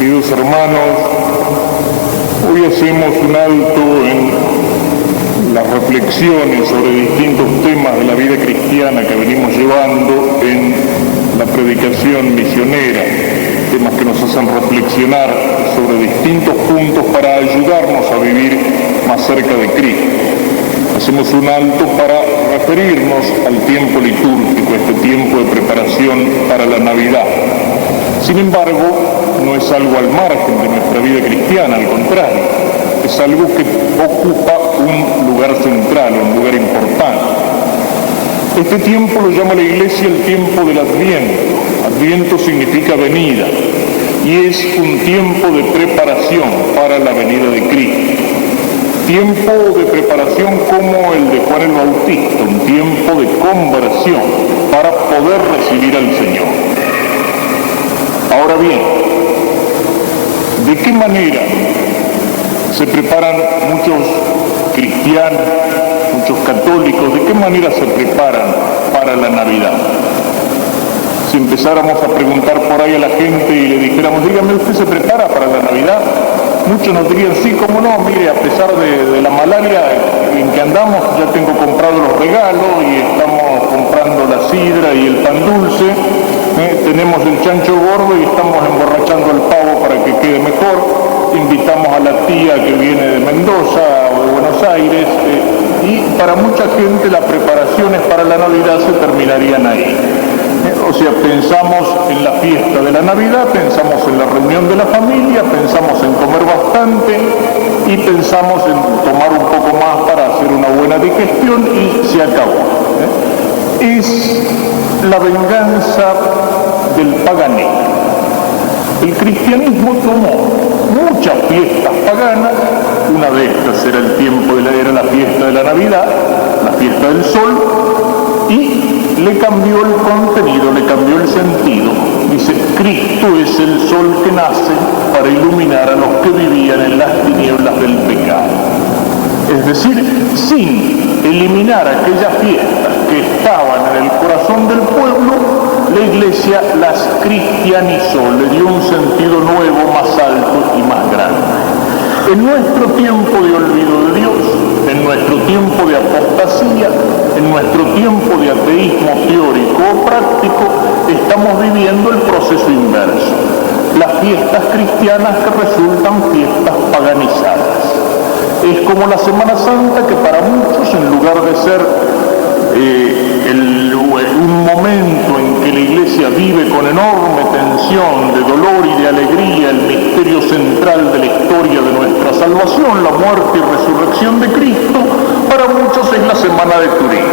Queridos hermanos, hoy hacemos un alto en las reflexiones sobre distintos temas de la vida cristiana que venimos llevando en la predicación misionera, temas que nos hacen reflexionar sobre distintos puntos para ayudarnos a vivir más cerca de Cristo. Hacemos un alto para referirnos al tiempo litúrgico, este tiempo de preparación para la Navidad. Sin embargo, no es algo al margen de nuestra vida cristiana, al contrario, es algo que ocupa un lugar central, un lugar importante. Este tiempo lo llama la Iglesia el tiempo del Adviento. Adviento significa venida, y es un tiempo de preparación para la venida de Cristo. Tiempo de preparación como el de Juan el Bautista, un tiempo de conversión para poder recibir al Señor. Ahora bien, ¿de qué manera se preparan muchos cristianos, muchos católicos? ¿De qué manera se preparan para la Navidad? Si empezáramos a preguntar por ahí a la gente y le dijéramos, dígame, ¿usted se prepara para la Navidad? Muchos nos dirían, sí, cómo no, mire, a pesar de la malaria en que andamos, ya tengo comprado los regalos y estamos comprando la sidra y el pan dulce, tenemos el chancho gordo y estamos emborrachando el pavo para que quede mejor, invitamos a la tía que viene de Mendoza o de Buenos Aires, y para mucha gente las preparaciones para la Navidad se terminarían ahí. O sea, pensamos en la fiesta de la Navidad, pensamos en la reunión de la familia, pensamos en comer bastante y pensamos en tomar un poco más para hacer una buena digestión y se acabó. Es la venganza del paganismo. El cristianismo tomó muchas fiestas paganas, una de estas era el tiempo era la fiesta de la Navidad, la fiesta del sol, y le cambió el contenido, le cambió el sentido. Dice, Cristo es el sol que nace para iluminar a los que vivían en las tinieblas del pecado. Es decir, sin eliminar aquellas fiestas que estaban en el corazón del pueblo, la Iglesia las cristianizó, le dio un sentido nuevo, más alto y más grande. En nuestro tiempo de olvido de Dios, en nuestro tiempo de apostasía, en nuestro tiempo de ateísmo teórico o práctico, estamos viviendo el proceso inverso. Las fiestas cristianas que resultan fiestas paganizadas. Es como la Semana Santa, que para muchos, en lugar de ser un momento en que la Iglesia vive con enorme tensión de dolor y de alegría el misterio central de la historia de nuestra salvación, la muerte y resurrección de Cristo, para muchos es la Semana de Turín.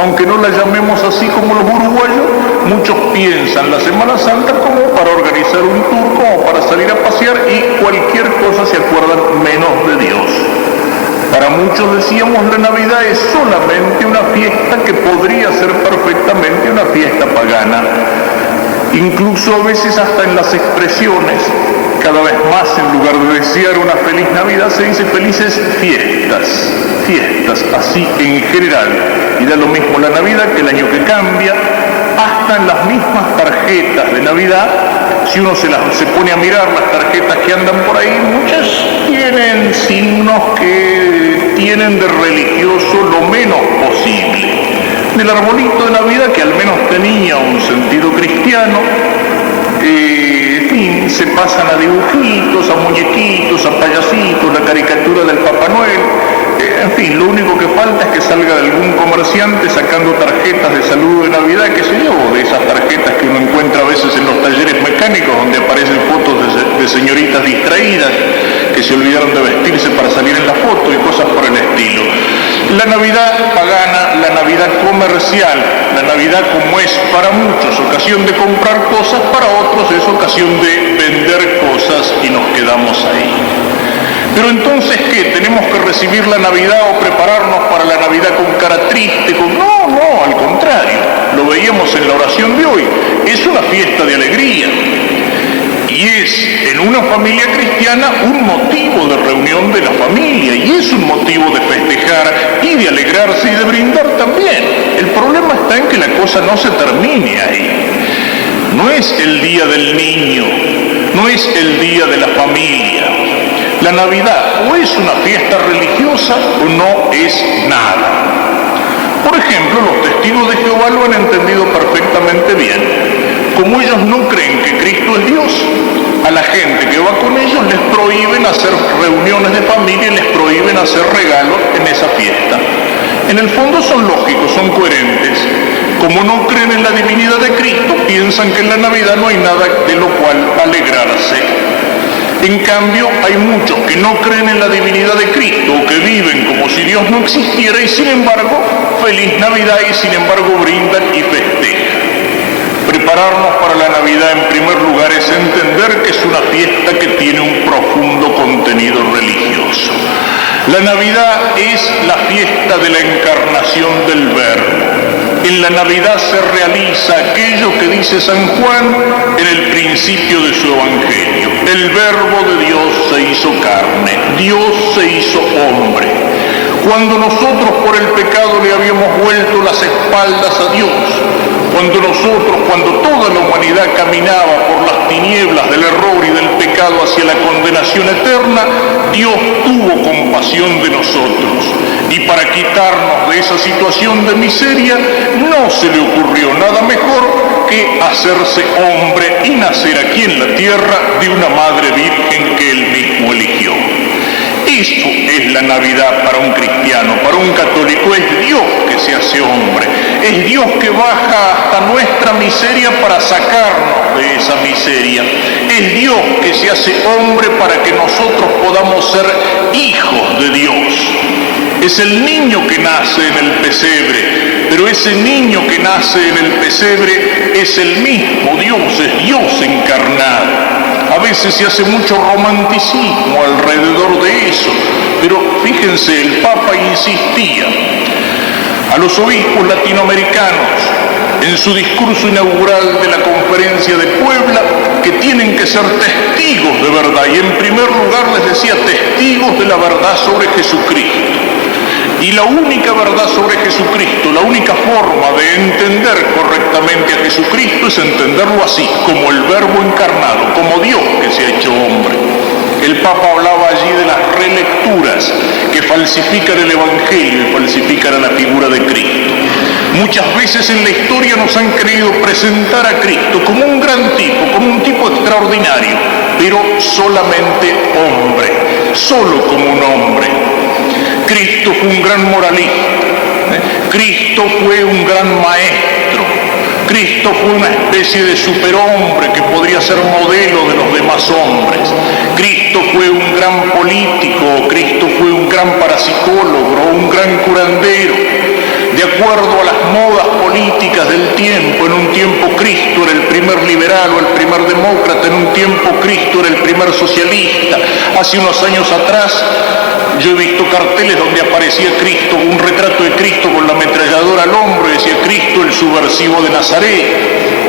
Aunque no la llamemos así como los uruguayos, muchos piensan la Semana Santa como para organizar un tour, como para salir a pasear y cualquier cosa se acuerdan menos de Dios. Para muchos, decíamos, la Navidad es solamente una fiesta que podría ser perfectamente una fiesta pagana. Incluso a veces hasta en las expresiones, cada vez más en lugar de desear una feliz Navidad se dice felices fiestas, fiestas, así en general. Y da lo mismo la Navidad que el año que cambia, hasta en las mismas tarjetas de Navidad. Si uno se pone a mirar las tarjetas que andan por ahí, muchas tienen signos que tienen de religioso lo menos posible. Del arbolito de Navidad, que al menos tenía un sentido cristiano, en fin, se pasan a dibujitos, a muñequitos, a payasitos, la caricatura del Papá Noel. En fin, lo único que falta es que salga de algún comerciante sacando tarjetas de saludo de Navidad, qué sé yo, de esas tarjetas que uno encuentra a veces en los talleres mecánicos, donde aparecen fotos de señoritas distraídas que se olvidaron de vestirse para salir en la foto y cosas por el estilo. La Navidad pagana, la Navidad comercial, la Navidad, como es para muchos ocasión de comprar cosas, para otros es ocasión de vender cosas y nos quedamos ahí. Pero entonces, ¿qué? ¿Tenemos que recibir la Navidad o prepararnos para la Navidad con cara triste? No, al contrario. Lo veíamos en la oración de hoy. Es una fiesta de alegría. Y es, en una familia cristiana, un motivo de reunión de la familia. Y es un motivo de festejar y de alegrarse y de brindar también. El problema está en que la cosa no se termine ahí. No es el día del niño. No es es el Día de la Familia. La Navidad o es una fiesta religiosa o no es nada. Por ejemplo, los testigos de Jehová lo han entendido perfectamente bien. Como ellos no creen que Cristo es Dios, a la gente que va con ellos les prohíben hacer reuniones de familia y les prohíben hacer regalos en esa fiesta. En el fondo son lógicos, son coherentes. Como no creen en la divinidad de Cristo, piensan que en la Navidad no hay nada de lo cual alegrarse. En cambio, hay muchos que no creen en la divinidad de Cristo o que viven como si Dios no existiera y sin embargo, feliz Navidad y sin embargo brindan y festejan. Prepararnos para la Navidad en primer lugar es entender que es una fiesta que tiene un profundo contenido religioso. La Navidad es la fiesta de la encarnación del Verbo. En la Navidad se realiza aquello que dice San Juan en el principio de su Evangelio. El Verbo de Dios se hizo carne, Dios se hizo hombre. Cuando nosotros por el pecado le habíamos vuelto las espaldas a Dios, cuando toda la humanidad caminaba por las tinieblas del error y del pecado hacia la condenación eterna, Dios tuvo compasión de nosotros. Y para quitarnos de esa situación de miseria, no se le ocurrió nada mejor que hacerse hombre y nacer aquí en la tierra de una madre virgen que él mismo eligió. Eso es la Navidad para un cristiano, para un católico. Es Dios que se hace hombre, es Dios que baja hasta nuestra miseria para sacarnos de esa miseria. Es Dios que se hace hombre para que nosotros podamos ser hijos de Dios. Es el niño que nace en el pesebre, pero ese niño que nace en el pesebre es el mismo Dios, es Dios encarnado. A veces se hace mucho romanticismo alrededor de eso, pero fíjense, el Papa insistía a los obispos latinoamericanos en su discurso inaugural de la Conferencia de Puebla que tienen que ser testigos de verdad, y en primer lugar les decía testigos de la verdad sobre Jesucristo. Y la única verdad sobre Jesucristo, la única forma de entender correctamente a Jesucristo es entenderlo así, como el Verbo encarnado, como Dios que se ha hecho hombre. El Papa hablaba allí de las relecturas que falsifican el Evangelio y falsifican a la figura de Cristo. Muchas veces en la historia nos han querido presentar a Cristo como un gran tipo, como un tipo extraordinario, pero solamente hombre, solo como un hombre. Cristo fue un gran moralista, Cristo fue un gran maestro, Cristo fue una especie de superhombre que podría ser modelo de los demás hombres, Cristo fue un gran político, Cristo fue un gran parapsicólogo, un gran curandero. De acuerdo a las modas políticas del tiempo, en un tiempo Cristo era el primer liberal o el primer demócrata, en un tiempo Cristo era el primer socialista. Hace unos años atrás yo he visto carteles donde aparecía Cristo, un retrato de Cristo con la ametralladora al hombro y decía Cristo el subversivo de Nazaret.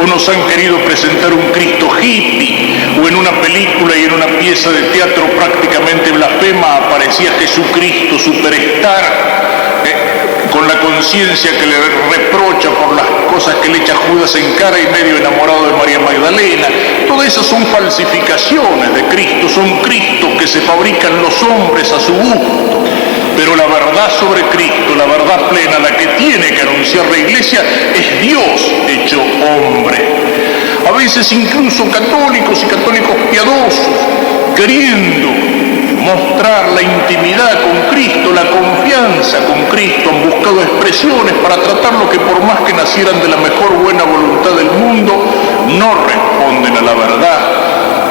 O nos han querido presentar un Cristo hippie, o en una película y en una pieza de teatro prácticamente blasfema aparecía Jesucristo superstar, con la conciencia que le reprocha por las cosas que le echa Judas en cara y medio enamorado de María Magdalena. Todas esas son falsificaciones de Cristo, son Cristos que se fabrican los hombres a su gusto. Pero la verdad sobre Cristo, la verdad plena, la que tiene que anunciar la Iglesia, es Dios hecho hombre. A veces incluso católicos y católicos piadosos, queriendo mostrar la intimidad con Cristo, la confianza con Cristo, han buscado expresiones para tratarlo que por más que nacieran de la mejor buena voluntad del mundo, no responden a la verdad.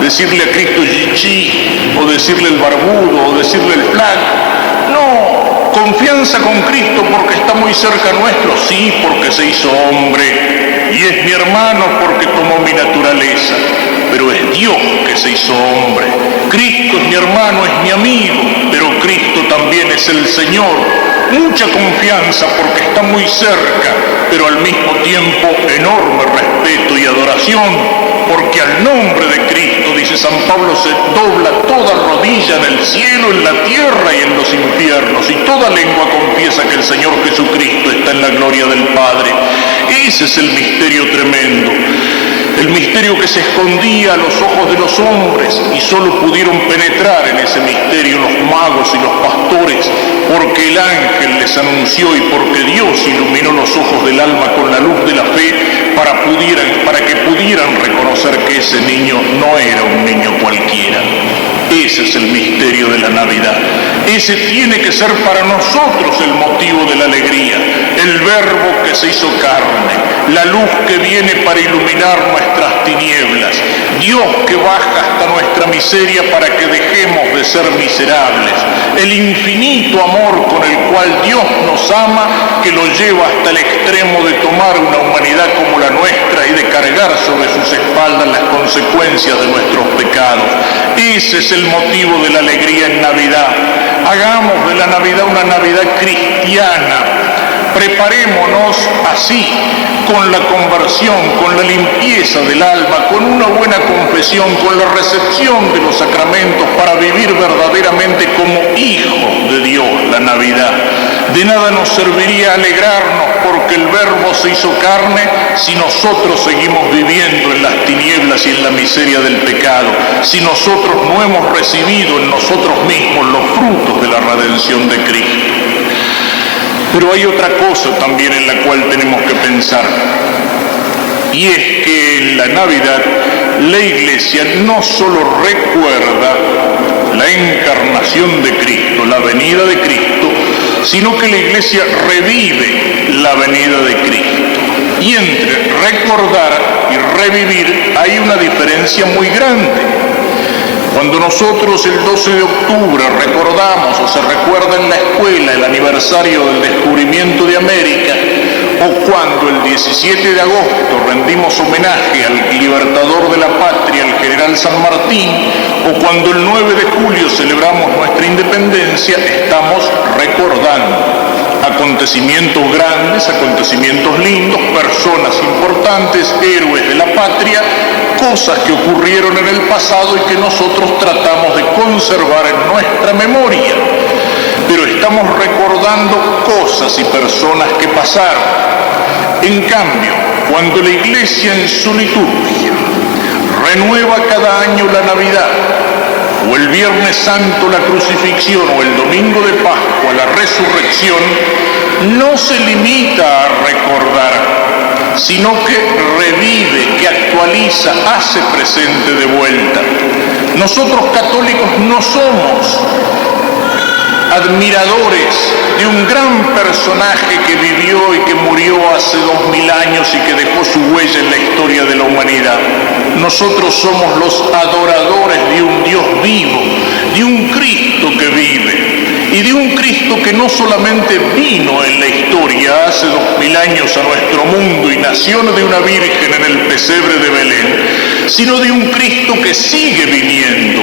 Decirle a Cristo Yichí, o decirle el barbudo, o decirle el flaco, no. Confianza con Cristo porque está muy cerca nuestro, sí, porque se hizo hombre, y es mi hermano porque tomó mi naturaleza, pero es Dios que se hizo hombre. Cristo es mi hermano, es mi amigo, pero Cristo también es el Señor. Mucha confianza porque está muy cerca, pero al mismo tiempo enorme respeto y adoración, porque al nombre de Cristo, dice San Pablo, se dobla toda rodilla en el cielo, en la tierra y en los infiernos, y toda lengua confiesa que el Señor Jesucristo está en la gloria del Padre. Ese es el misterio tremendo. el misterio que se escondía a los ojos de los hombres y solo pudieron penetrar en ese misterio los magos y los pastores porque el ángel les anunció y porque Dios iluminó los ojos del alma con la luz de la fe para que pudieran reconocer que ese niño no era un niño cualquiera. Ese es el misterio de la Navidad. Ese tiene que ser para nosotros el motivo de la alegría, el Verbo que se hizo carne, la luz que viene para iluminar nuestras tinieblas, Dios que baja hasta nuestra miseria para que dejemos de ser miserables, el infinito amor con el cual Dios nos ama, que lo lleva hasta el extremo de tomar una humanidad como la nuestra y de cargar sobre sus espaldas las consecuencias de nuestros pecados. Ese es el motivo de la alegría en Navidad. Hagamos de la Navidad una Navidad cristiana. Preparémonos así, con la conversión, con la limpieza del alma, con una buena confesión, con la recepción de los sacramentos para vivir verdaderamente como hijos de Dios la Navidad. De nada nos serviría alegrarnos porque el Verbo se hizo carne si nosotros seguimos viviendo en las tinieblas y en la miseria del pecado, si nosotros no hemos recibido en nosotros mismos los frutos de la redención de Cristo. Pero hay otra cosa también en la cual tenemos que pensar, y es que en la Navidad la Iglesia no solo recuerda la encarnación de Cristo, la venida de Cristo, sino que la Iglesia revive la venida de Cristo. Y entre recordar y revivir hay una diferencia muy grande. Cuando nosotros el 12 de octubre recordamos o se recuerda en la escuela el aniversario del descubrimiento de América, o cuando el 17 de agosto rendimos homenaje al libertador de la patria, el general San Martín, o cuando el 9 de julio celebramos nuestra independencia, estamos recordando acontecimientos grandes, acontecimientos lindos, personas importantes, héroes de la patria, cosas que ocurrieron en el pasado y que nosotros tratamos de conservar en nuestra memoria. Pero estamos recordando cosas y personas que pasaron. En cambio, cuando la Iglesia en su liturgia renueva cada año la Navidad, o el Viernes Santo la crucifixión, o el Domingo de Pascua la resurrección, no se limita a recordar, sino que revive, que actualiza, hace presente de vuelta. Nosotros católicos no somos admiradores de un gran personaje que vivió y que murió hace 2000 años y que dejó su huella en la historia de la humanidad. Nosotros somos los adoradores de un Dios vivo, de un Cristo que vive y de un Cristo que no solamente vino en la historia hace 2000 años a nuestro mundo y nació de una virgen en el pesebre de Belén, sino de un Cristo que sigue viniendo.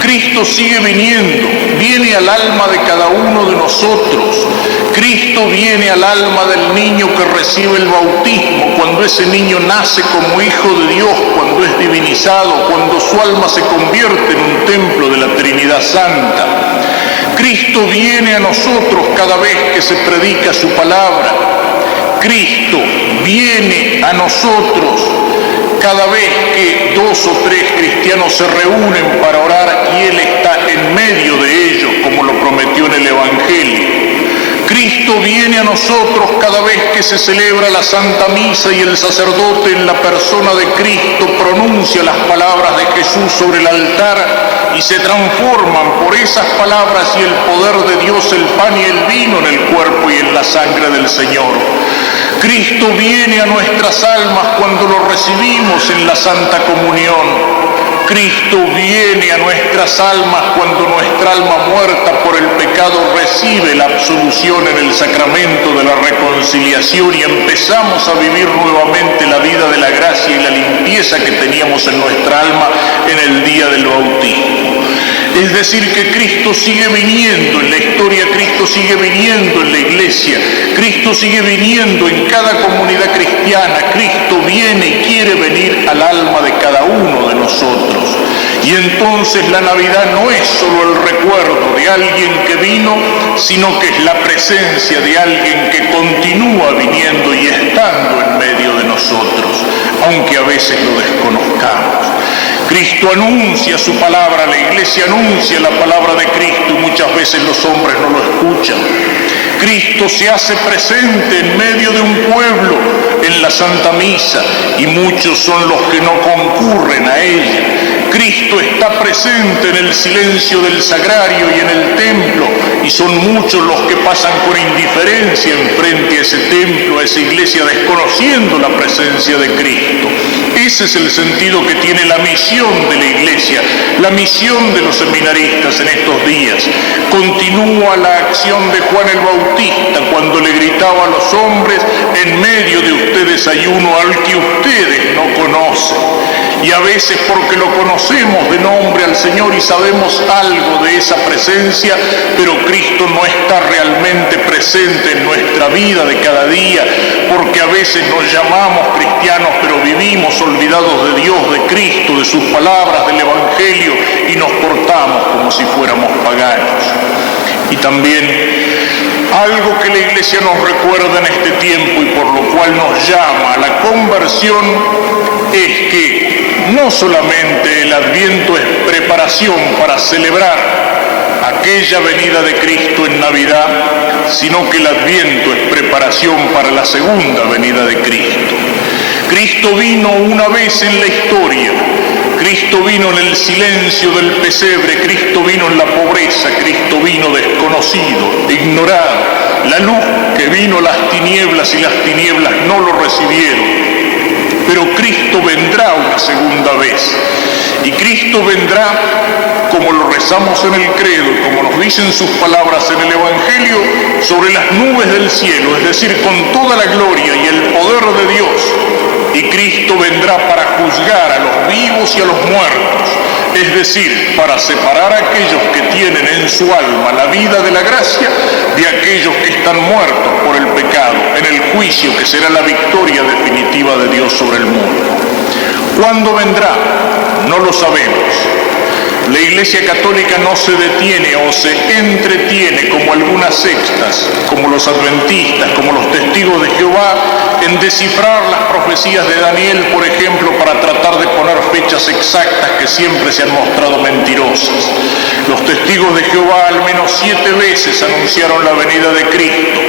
Cristo sigue viniendo, viene al alma de cada uno de nosotros. Cristo viene al alma del niño que recibe el bautismo, cuando ese niño nace como hijo de Dios, cuando es divinizado, cuando su alma se convierte en un templo de la Trinidad Santa. Cristo viene a nosotros cada vez que se predica su palabra. Cristo viene a nosotros cada vez que 2 o 3 cristianos se reúnen para orar y Él está en medio de ellos, como lo prometió en el Evangelio. Cristo viene a nosotros cada vez que se celebra la Santa Misa y el sacerdote en la persona de Cristo pronuncia las palabras de Jesús sobre el altar y se transforman por esas palabras y el poder de Dios el pan y el vino en el cuerpo y en la sangre del Señor. Cristo viene a nuestras almas cuando lo recibimos en la Santa Comunión. Cristo viene a nuestras almas cuando nuestra alma muerta por el pecado recibe la absolución en el sacramento de la reconciliación y empezamos a vivir nuevamente la vida de la gracia y la limpieza que teníamos en nuestra alma en el día del bautismo. Es decir, que Cristo sigue viniendo en la historia, Cristo sigue viniendo en la iglesia, Cristo sigue viniendo en cada comunidad cristiana, Cristo viene y quiere venir al alma de cada uno de nosotros. Y entonces la Navidad no es solo el recuerdo de alguien que vino, sino que es la presencia de alguien que continúa viniendo y estando en medio de nosotros. aunque a veces lo desconozcamos. Cristo anuncia su palabra, la Iglesia anuncia la palabra de Cristo y muchas veces los hombres no lo escuchan. Cristo se hace presente en medio de un pueblo en la Santa Misa y muchos son los que no concurren a ella. Cristo está presente en el silencio del sagrario y en el templo y son muchos los que pasan con indiferencia enfrente a ese templo, a esa iglesia, desconociendo la presencia de Cristo. Ese es el sentido que tiene la misión de la Iglesia, la misión de los seminaristas en estos días. Continúa la acción de Juan el Bautista cuando le gritaba a los hombres: en medio de ustedes hay uno al que ustedes no conocen. Y a veces porque lo conocemos de nombre al Señor y sabemos algo de esa presencia, pero Cristo no está realmente presente en nuestra vida de cada día, porque a veces nos llamamos cristianos pero vivimos olvidados de Dios, de Cristo, de sus palabras, del Evangelio y nos portamos como si fuéramos paganos. Y también algo que la Iglesia nos recuerda en este tiempo y por lo cual nos llama a la conversión es que no solamente el Adviento es preparación para celebrar aquella venida de Cristo en Navidad, sino que el Adviento es preparación para la segunda venida de Cristo. Cristo vino una vez en la historia, Cristo vino en el silencio del pesebre, Cristo vino en la pobreza, Cristo vino desconocido, ignorado, la luz que vino a las tinieblas y las tinieblas no lo recibieron. Pero Cristo vendrá una segunda vez, y Cristo vendrá, como lo rezamos en el credo, como nos dicen sus palabras en el Evangelio, sobre las nubes del cielo, es decir, con toda la gloria y el poder de Dios. Y Cristo vendrá para juzgar a los vivos y a los muertos, es decir, para separar a aquellos que tienen en su alma la vida de la gracia de aquellos que están muertos por el pecado, en el juicio que será la victoria definitiva de Dios sobre el mundo. ¿Cuándo vendrá? No lo sabemos. La Iglesia Católica no se detiene o se entretiene como algunas sectas, como los adventistas, como los testigos de Jehová, en descifrar las profecías de Daniel, por ejemplo, para tratar de poner fechas exactas que siempre se han mostrado mentirosas. Los testigos de Jehová al menos 7 veces anunciaron la venida de Cristo,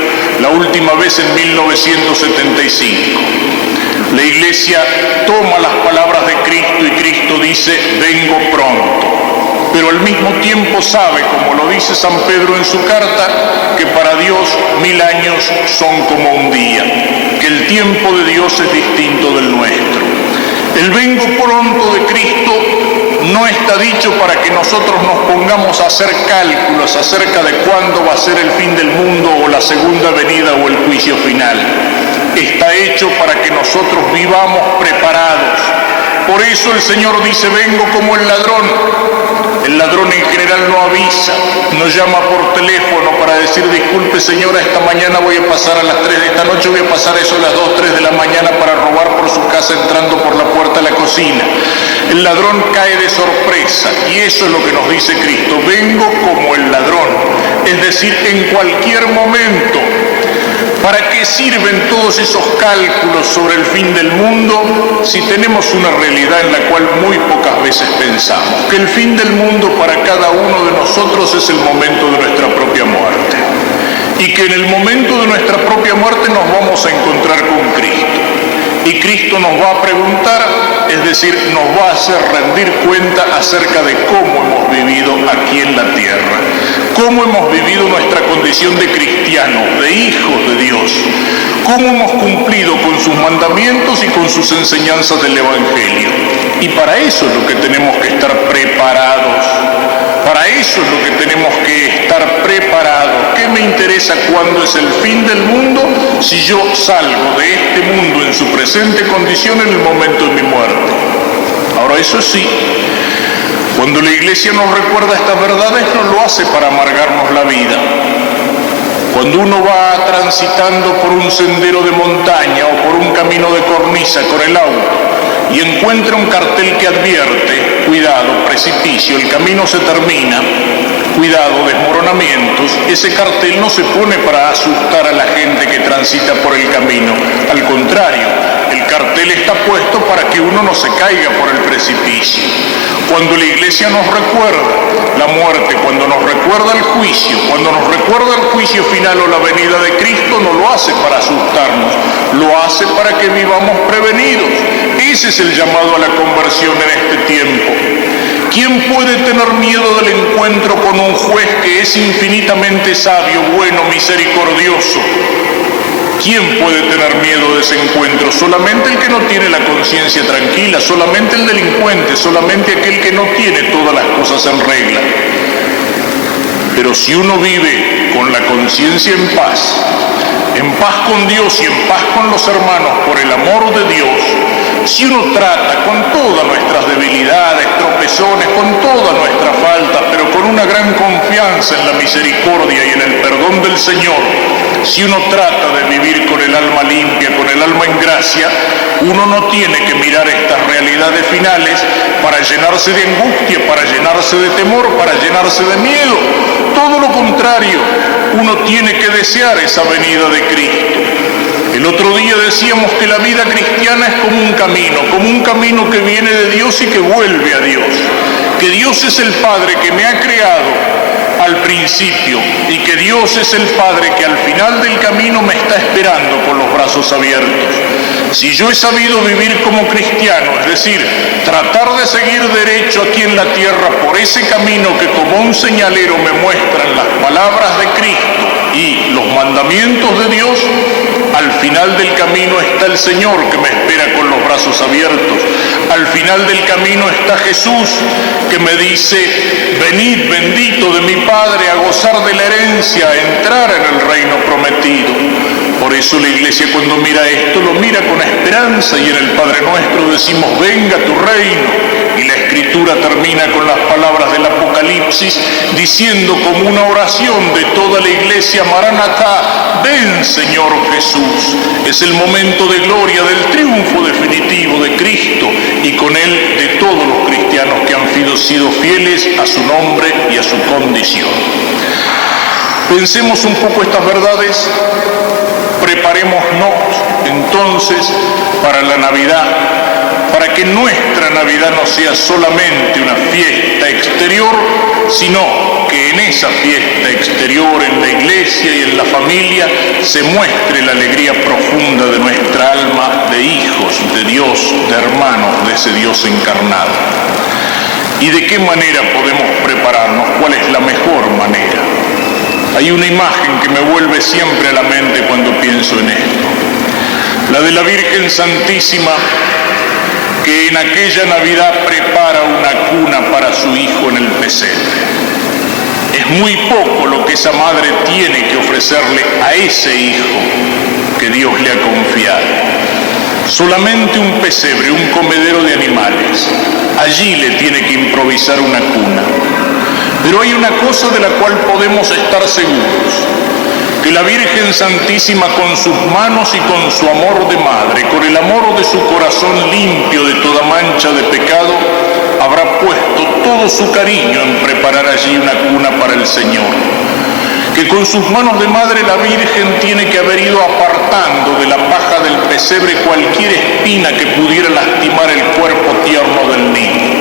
la última vez en 1975. La Iglesia toma las palabras de Cristo y Cristo dice: vengo pronto. Pero al mismo tiempo sabe, como lo dice San Pedro en su carta, que para Dios 1000 años son como un día, que el tiempo de Dios es distinto del nuestro. El vengo pronto de Cristo no está dicho para que nosotros nos pongamos a hacer cálculos acerca de cuándo va a ser el fin del mundo o la segunda venida o el juicio final. Está hecho para que nosotros vivamos preparados. Por eso el Señor dice: vengo como el ladrón. El ladrón en general no avisa, no llama por teléfono para decir: disculpe señora, esta mañana voy a pasar a las 3 de esta noche, voy a pasar eso a las 2, 3 de la mañana para robar por su casa entrando por la puerta de la cocina. El ladrón cae de sorpresa y eso es lo que nos dice Cristo: vengo como el ladrón, es decir, en cualquier momento. ¿Para qué sirven todos esos cálculos sobre el fin del mundo si tenemos una realidad en la cual muy pocas veces pensamos? Que el fin del mundo para cada uno de nosotros es el momento de nuestra propia muerte. Y que en el momento de nuestra propia muerte nos vamos a encontrar con Cristo. Y Cristo nos va a preguntar, es decir, nos va a hacer rendir cuenta acerca de cómo hemos vivido aquí en la tierra. Cómo hemos vivido nuestra condición de cristianos, de hijos de Dios. Cómo hemos cumplido con sus mandamientos y con sus enseñanzas del Evangelio. Y para eso es lo que tenemos que estar preparados. Para eso es lo que tenemos que estar preparados. ¿Qué me interesa cuándo es el fin del mundo si yo salgo de este mundo en su presente condición en el momento de mi muerte? Ahora, eso sí, cuando la Iglesia nos recuerda estas verdades, no lo hace para amargarnos la vida. Cuando uno va transitando por un sendero de montaña o por un camino de cornisa con el auto y encuentra un cartel que advierte: cuidado, precipicio, el camino se termina, cuidado, desmoronamientos, ese cartel no se pone para asustar a la gente que transita por el camino. Al contrario, el cartel está puesto para que uno no se caiga por el precipicio. Cuando la Iglesia nos recuerda la muerte, cuando nos recuerda el juicio, cuando nos recuerda el juicio final o la venida de Cristo, no lo hace para asustarnos, lo hace para que vivamos prevenidos. Ese es el llamado a la conversión en este tiempo. ¿Quién puede tener miedo del encuentro con un juez que es infinitamente sabio, bueno, misericordioso? ¿Quién puede tener miedo de ese encuentro? Solamente el que no tiene la conciencia tranquila, solamente el delincuente, solamente aquel que no tiene todas las cosas en regla. Pero si uno vive con la conciencia en paz con Dios y en paz con los hermanos por el amor de Dios, si uno trata con todas nuestras debilidades, tropezones, con todas nuestras faltas, pero con una gran confianza en la misericordia y en el perdón del Señor, si uno trata de vivir con el alma limpia, con el alma en gracia, uno no tiene que mirar estas realidades finales para llenarse de angustia, para llenarse de temor, para llenarse de miedo. Todo lo contrario, uno tiene que desear esa venida de Cristo. El otro día decíamos que la vida cristiana es como un camino que viene de Dios y que vuelve a Dios. Que Dios es el Padre que me ha creado al principio y que Dios es el Padre que al final del camino me está esperando con los brazos abiertos. Si yo he sabido vivir como cristiano, es decir, tratar de seguir derecho aquí en la tierra por ese camino que como un señalero me muestran las palabras de Cristo y los mandamientos de Dios, al final del camino está el Señor que me espera con los brazos abiertos. Al final del camino está Jesús que me dice: venid bendito de mi Padre a gozar de la herencia, a entrar en el reino prometido. Por eso la Iglesia, cuando mira esto, lo mira con esperanza, y en el Padre Nuestro decimos: venga tu reino. Y la Escritura termina con las palabras del Apocalipsis diciendo como una oración de toda la Iglesia: Maranatá, ven Señor Jesús. Es el momento de gloria, del triunfo definitivo de Cristo y con él de todos los cristianos que han sido fieles a su nombre y a su condición. Pensemos un poco estas verdades, preparémonos entonces para la Navidad, para que nuestra Navidad no sea solamente una fiesta exterior, sino que en esa fiesta exterior, en la iglesia y en la familia, se muestre la alegría profunda de nuestra alma de hijos de Dios, de hermanos de ese Dios encarnado. ¿Y de qué manera podemos prepararnos? ¿Cuál es la mejor manera? Hay una imagen que me vuelve siempre a la mente cuando pienso en esto, la de la Virgen Santísima, que en aquella Navidad prepara una cuna para su hijo en el pesebre. Es muy poco lo que esa madre tiene que ofrecerle a ese hijo que Dios le ha confiado. Solamente un pesebre, un comedero de animales. Allí le tiene que improvisar una cuna. Pero hay una cosa de la cual podemos estar seguros, que la Virgen Santísima, con sus manos y con su amor de madre, con el amor de su corazón limpio de toda mancha de pecado, habrá puesto todo su cariño en preparar allí una cuna para el Señor. Que con sus manos de madre la Virgen tiene que haber ido apartando de la paja del pesebre cualquier espina que pudiera lastimar el cuerpo tierno del niño.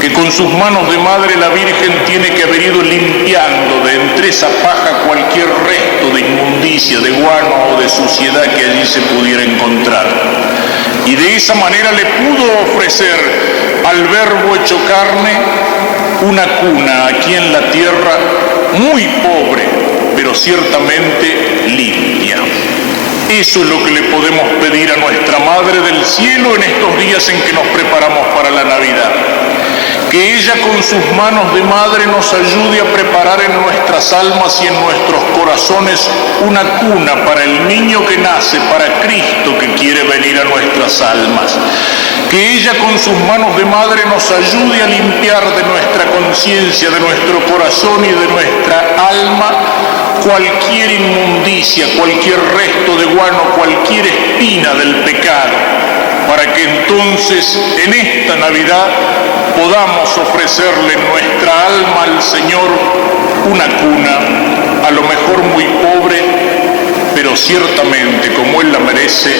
Que con sus manos de madre la Virgen tiene que haber ido limpiando de entre esa paja cualquier resto de inmundicia, de guano o de suciedad que allí se pudiera encontrar. Y de esa manera le pudo ofrecer al Verbo hecho carne una cuna aquí en la tierra muy pobre, pero ciertamente limpia. Eso es lo que le podemos pedir a nuestra Madre del Cielo en estos días en que nos preparamos para la Navidad. Que ella con sus manos de madre nos ayude a preparar en nuestras almas y en nuestros corazones una cuna para el niño que nace, para Cristo que quiere venir a nuestras almas. Que ella con sus manos de madre nos ayude a limpiar de nuestra conciencia, de nuestro corazón y de nuestra alma cualquier inmundicia, cualquier resto de guano, cualquier espina del pecado, para que entonces en esta Navidad podamos ofrecerle nuestra alma al Señor una cuna, a lo mejor muy pobre, pero ciertamente, como Él la merece,